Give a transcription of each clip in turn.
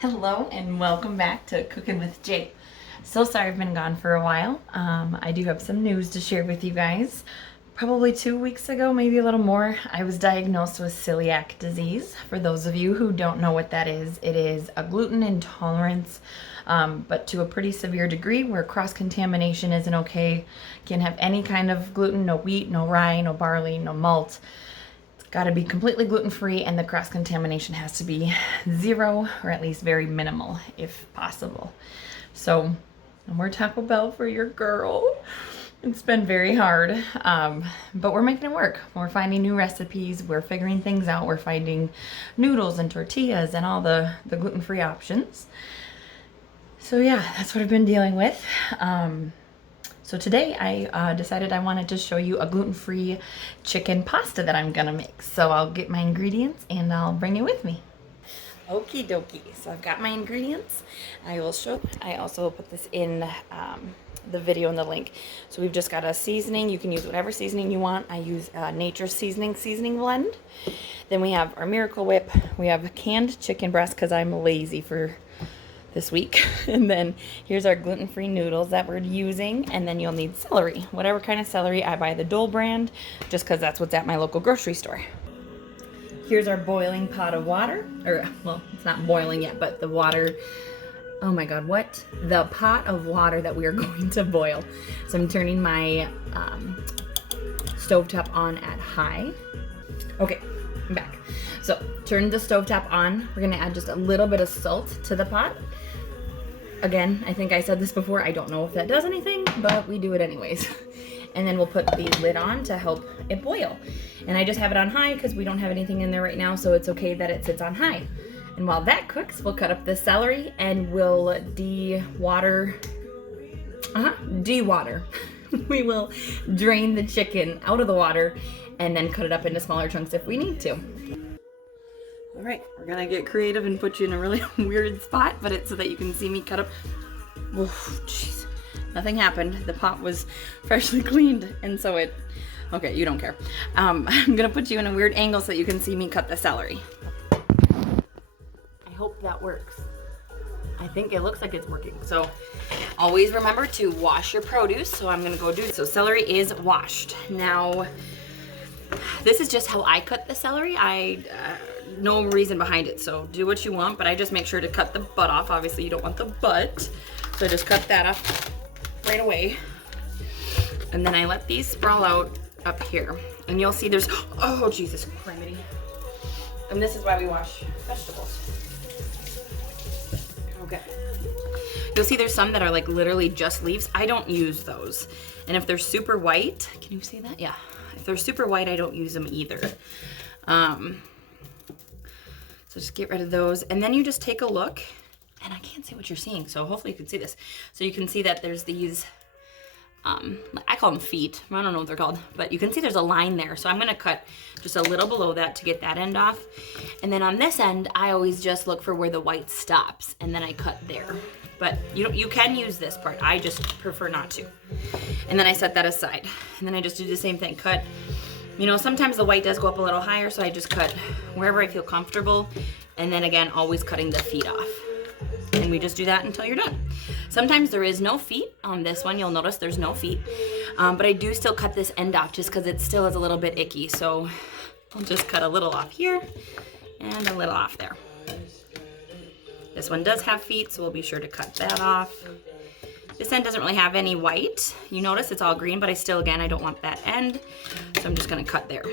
Hello and welcome back to Cooking with Jay. So sorry I've been gone for a while. I do have some news to share with you guys. Probably 2 weeks ago, maybe a little more, I was diagnosed with celiac disease. For those of you who don't know what that is, it is a gluten intolerance, but to a pretty severe degree where cross-contamination isn't okay. Can't have any kind of gluten, no wheat, no rye, no barley, no malt. Got to be completely gluten-free, and the cross-contamination has to be zero or at least very minimal if possible. So no more Taco Bell for your girl. It's been very hard, but we're making it work. We're finding new recipes. We're figuring things out. We're finding noodles and tortillas and all the gluten-free options. So yeah, that's what I've been dealing with. So today I decided I wanted to show you a gluten-free chicken pasta that I'm gonna make. So I'll get my ingredients and I'll bring you with me. Okie dokie, so I've got my ingredients. I also put this in the video in the link. So we've just got a seasoning. You can use whatever seasoning you want. I use Nature's seasoning blend. Then we have our Miracle Whip. We have canned chicken breast because I'm lazy for this week. And then here's our gluten-free noodles that we're using. And then you'll need celery, whatever kind of celery. I buy the Dole brand just because that's what's at my local grocery store. Here's our boiling pot of water, or well, it's not boiling yet, but the water, oh my God, what? The pot of water that we are going to boil. So I'm turning my stovetop on at high. Okay, I'm back. So turn the stovetop on. We're gonna add just a little bit of salt to the pot. Again, I think I said this before. I don't know if that does anything, but we do it anyways. And then we'll put the lid on to help it boil. And I just have it on high because we don't have anything in there right now, so it's okay that it sits on high. And while that cooks, we'll cut up the celery and we'll de-water. We will drain the chicken out of the water and then cut it up into smaller chunks if we need to. All right, we're gonna get creative and put you in a really weird spot, but it's so that you can see me cut up. Oh, jeez. Nothing happened. The pot was freshly cleaned, and so okay, you don't care. I'm gonna put you in a weird angle so that you can see me cut the celery. I hope that works. I think it looks like it's working. So always remember to wash your produce. So I'm gonna go do, so celery is washed. Now, this is just how I cut the celery. No reason behind it, so do what you want, but I just make sure to cut the butt off. Obviously you don't want the butt, so I just cut that off right away. And then I let these sprawl out up here, and you'll see there's, oh Jesus criminy. And this is why we wash vegetables. Okay. You'll see there's some that are like literally just leaves. I don't use those. And if they're super white, can you see that? Yeah. If they're super white, I don't use them either. So just get rid of those. And then you just take a look, and I can't see what you're seeing, so hopefully you can see this. So you can see that there's these, I call them feet. I don't know what they're called, but you can see there's a line there. So I'm gonna cut just a little below that to get that end off. And then on this end, I always just look for where the white stops, and then I cut there. But you can use this part. I just prefer not to. And then I set that aside. And then I just do the same thing, cut. You know, sometimes the white does go up a little higher, so I just cut wherever I feel comfortable. And then again, always cutting the feet off. And we just do that until you're done. Sometimes there is no feet on this one. You'll notice there's no feet. But I do still cut this end off just because it still is a little bit icky. So I'll just cut a little off here and a little off there. This one does have feet, so we'll be sure to cut that off. This end doesn't really have any white. You notice it's all green, but I don't want that end. So I'm just gonna cut there.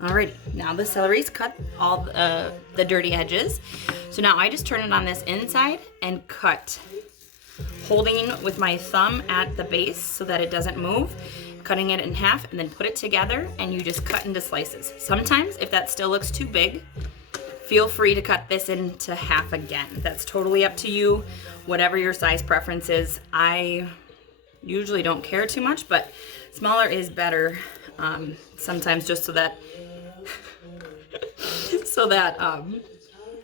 Alrighty, now the celery's cut all the dirty edges. So now I just turn it on this inside and cut, holding with my thumb at the base so that it doesn't move, cutting it in half, and then put it together, and you just cut into slices. Sometimes, if that still looks too big, feel free to cut this into half again. That's totally up to you, whatever your size preference is. I usually don't care too much, but smaller is better sometimes, just so that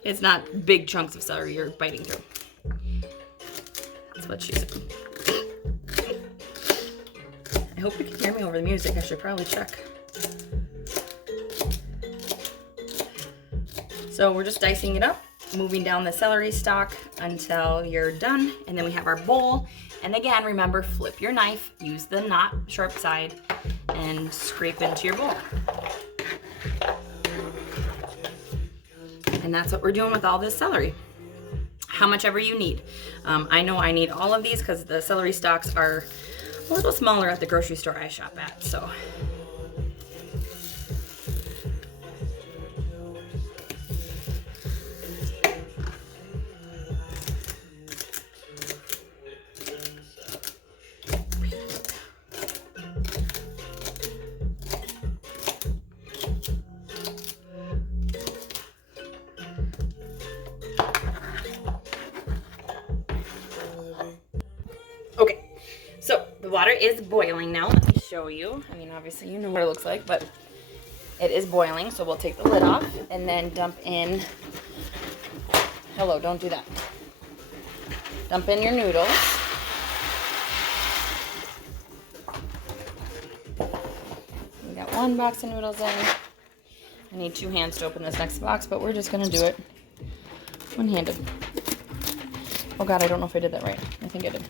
it's not big chunks of celery you're biting through. That's what she said. I hope you can hear me over the music. I should probably check. So we're just dicing it up. moving down the celery stalk until you're done. And then we have our bowl. And again, remember, flip your knife, use the not sharp side, and scrape into your bowl. And that's what we're doing with all this celery. How much ever you need. I know I need all of these because the celery stalks are a little smaller at the grocery store I shop at, so. Okay, so the water is boiling now. Let me show you. I mean, obviously you know what it looks like, but it is boiling. So we'll take the lid off and then dump in, hello, don't do that. Dump in your noodles. We got one box of noodles in. I need 2 hands to open this next box, but we're just gonna do it one-handed. Oh God, I don't know if I did that right. I think I did.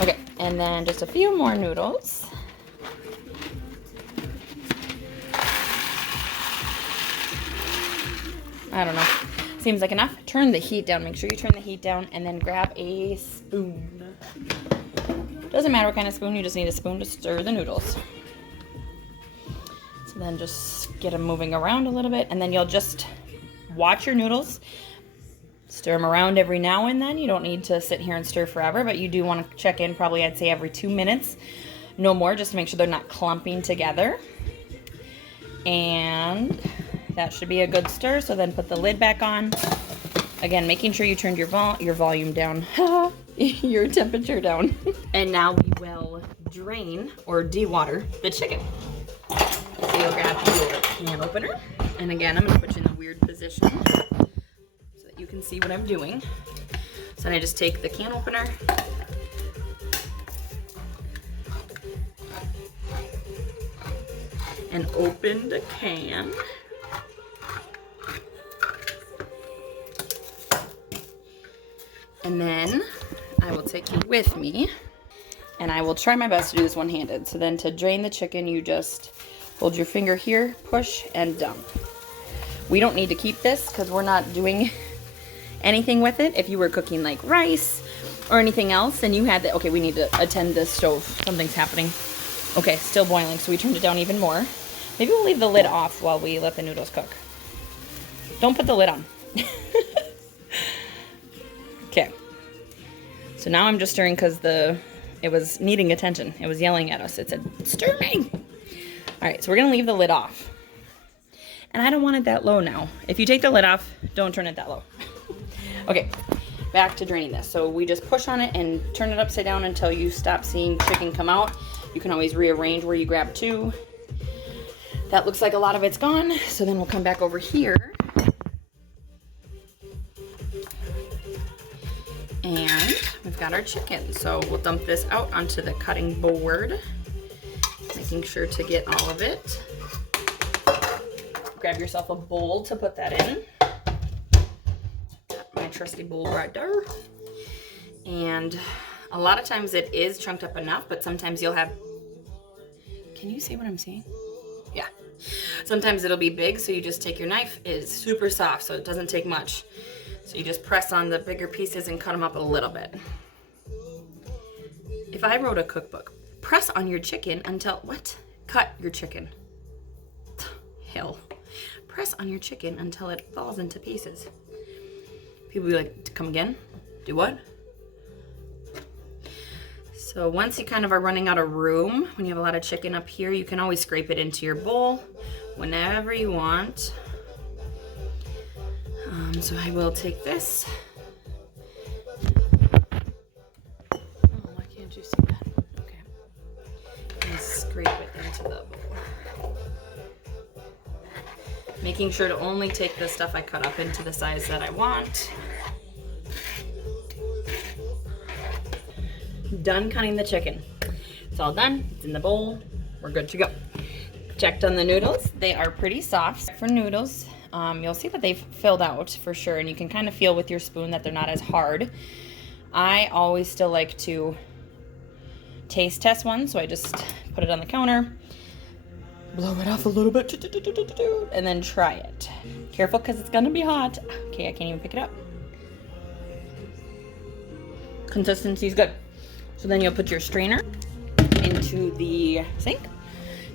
Okay, and then just a few more noodles. I don't know. Seems like enough. Turn the heat down. Make sure you turn the heat down and then grab a spoon. Doesn't matter what kind of spoon, you just need a spoon to stir the noodles. So then just get them moving around a little bit, and then you'll just watch your noodles. Stir them around every now and then. You don't need to sit here and stir forever, but you do want to check in probably, I'd say, every 2 minutes. No more, just to make sure they're not clumping together. And that should be a good stir. So then put the lid back on. Again, making sure you turned your volume down, your temperature down. And now we will drain or dewater the chicken. So you'll grab your can opener. And again, I'm going to put you in a weird position so that you can see what I'm doing. So then I just take the can opener and open the can. And then I will take you with me, and I will try my best to do this one-handed. So then to drain the chicken, you just hold your finger here, push, and dump. We don't need to keep this because we're not doing anything with it. If you were cooking like rice or anything else and you had the, okay, we need to attend this stove. Something's happening. Okay, still boiling, so we turned it down even more. Maybe we'll leave the lid off while we let the noodles cook. Don't put the lid on. Okay. So now I'm just stirring because it was needing attention. It was yelling at us. It said, stir me. All right, so we're going to leave the lid off. And I don't want it that low now. If you take the lid off, don't turn it that low. Okay, back to draining this. So we just push on it and turn it upside down until you stop seeing chicken come out. You can always rearrange where you grab 2. That looks like a lot of it's gone. So then we'll come back over here. And we've got our chicken. So we'll dump this out onto the cutting board, making sure to get all of it. Grab yourself a bowl to put that in. Got my trusty bowl right there. And a lot of times it is chunked up enough, but sometimes you'll have, can you see what I'm saying? Yeah. Sometimes it'll be big, so you just take your knife. It's super soft, so it doesn't take much. So you just press on the bigger pieces and cut them up a little bit. If I wrote a cookbook, press on your chicken until, what? Cut your chicken. Hell. Press on your chicken until it falls into pieces. People be like, come again? Do what? So once you kind of are running out of room, when you have a lot of chicken up here, you can always scrape it into your bowl whenever you want. So I will take this. Oh, why can't you see that? Okay. And scrape it into the bowl. Making sure to only take the stuff I cut up into the size that I want. Done cutting the chicken. It's all done. It's in the bowl. We're good to go. Checked on the noodles. They are pretty soft for noodles. you'll see that they've filled out for sure, and you can kind of feel with your spoon that they're not as hard. I always still like to taste test one, so I just put it on the counter, blow it off a little bit, and then try it. Careful, because it's gonna be hot. Okay, I can't even pick it up. Consistency is good. So then you'll put your strainer into the sink,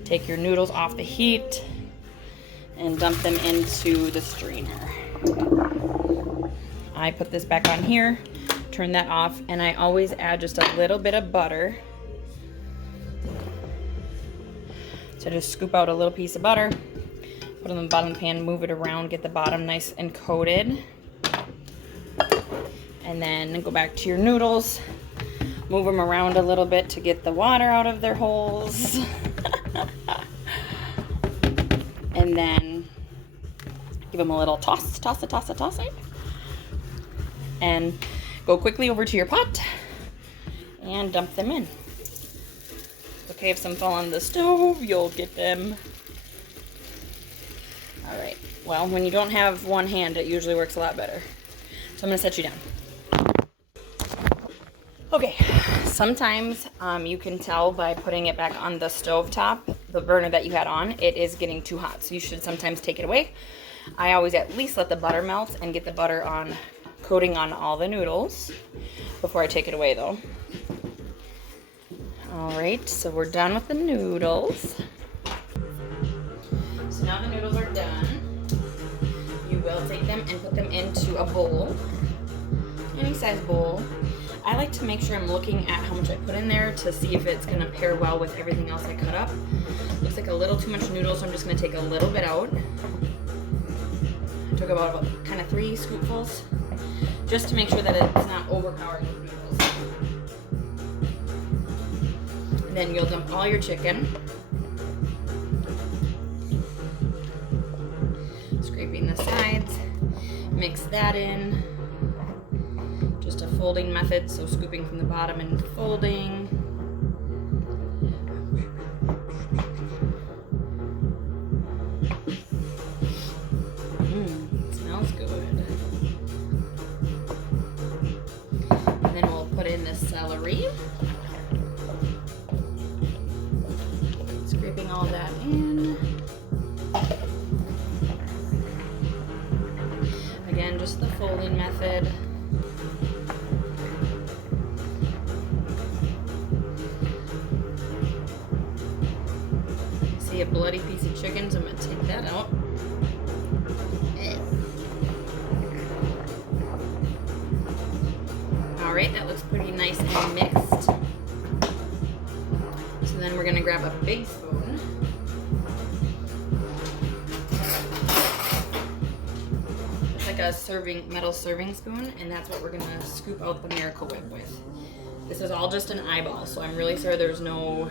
take your noodles off the heat, and dump them into the strainer. I put this back on here, turn that off, and I always add just a little bit of butter. So just scoop out a little piece of butter, put it on the bottom of the pan, move it around, get the bottom nice and coated. And then go back to your noodles, move them around a little bit to get the water out of their holes. And then give them a little toss it. And go quickly over to your pot and dump them in. Okay, if some fall on the stove, you'll get them. All right, well, when you don't have one hand, it usually works a lot better. So I'm gonna set you down. Okay, sometimes you can tell by putting it back on the stove top, the burner that you had on, it is getting too hot. So you should sometimes take it away. I always at least let the butter melt and get the butter on, coating on all the noodles before I take it away though. All right, so we're done with the noodles. So now the noodles are done. You will take them and put them into a bowl, any size bowl. I like to make sure I'm looking at how much I put in there to see if it's gonna pair well with everything else I cut up. Looks like a little too much noodles, so I'm just gonna take a little bit out. I took about kind of 3 scoopfuls, just to make sure that it's not overpowering the noodles. And then you'll dump all your chicken. Scraping the sides, mix that in. Just a folding method, so scooping from the bottom and folding. Smells good. And then we'll put in the celery. Scraping all that in. Again, just the folding method. A bloody piece of chicken, so I'm gonna take that out. All right, that looks pretty nice and mixed. So then we're gonna grab a big spoon. It's like a metal serving spoon, and that's what we're gonna scoop out the Miracle Whip with. This is all just an eyeball, so I'm really sorry there's no,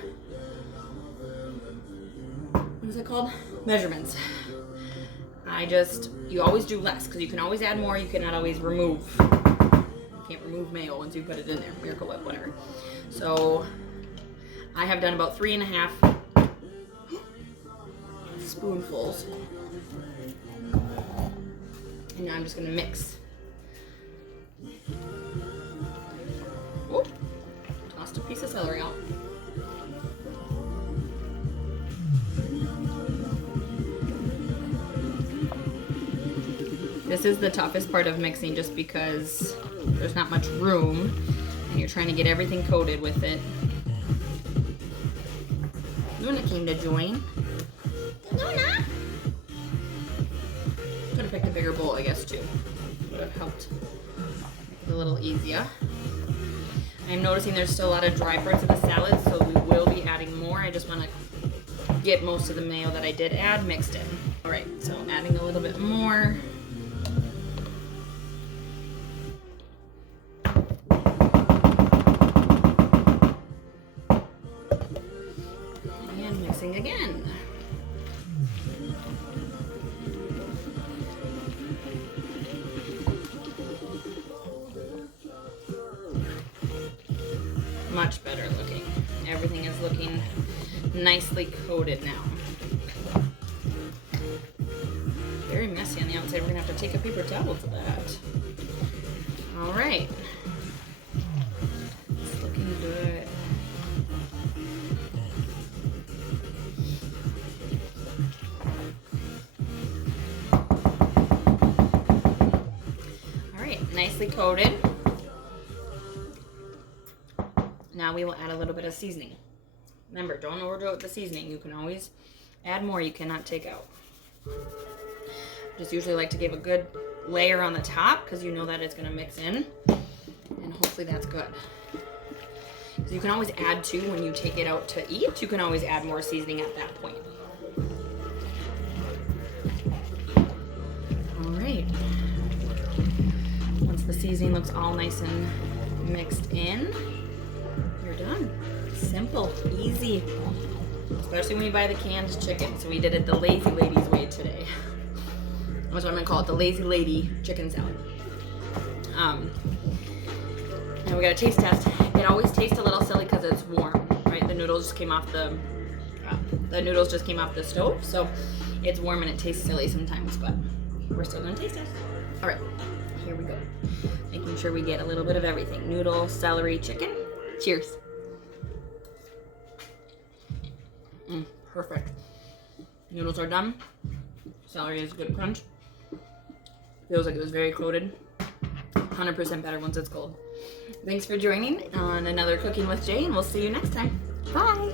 what is it called? Measurements. You always do less, because you can always add more, you cannot always remove. You can't remove mayo once you put it in there, Miracle Whip, whatever. So, I have done about 3.5 spoonfuls. And now I'm just gonna mix. Oh, tossed a piece of celery out. This is the toughest part of mixing, just because there's not much room and you're trying to get everything coated with it. Luna came to join. Luna! Could have picked a bigger bowl, I guess, too. Would have helped make it a little easier. I'm noticing there's still a lot of dry parts of the salad, so we will be adding more. I just want to get most of the mayo that I did add mixed in. All right, so I'm adding a little bit more. And mixing again. Much better looking. Everything is looking nicely coated now. Very messy have to take a paper towel to that. All right. It's looking good. All right, nicely coated. Now we will add a little bit of seasoning. Remember, don't overdo it with the seasoning. You can always add more, you cannot take out. Just usually like to give a good layer on the top because you know that it's going to mix in, and hopefully that's good. So you can always add too when you take it out to eat. You can always add more seasoning at that point. All right. Once the seasoning looks all nice and mixed in, you're done. Simple, easy, especially when you buy the canned chicken. So we did it the lazy lady's way today. That's what I'm gonna call it, the lazy lady chicken salad. And we got a taste test. It always tastes a little silly because it's warm, right? The noodles just came off the stove, so it's warm and it tastes silly sometimes, but we're still gonna taste it. All right, here we go. Making sure we get a little bit of everything. Noodle, celery, chicken. Cheers. Perfect. Noodles are done. Celery is a good crunch. Feels like it was very coated. 100% better once it's cold. Thanks for joining on another Cooking with Jay, and we'll see you next time. Bye.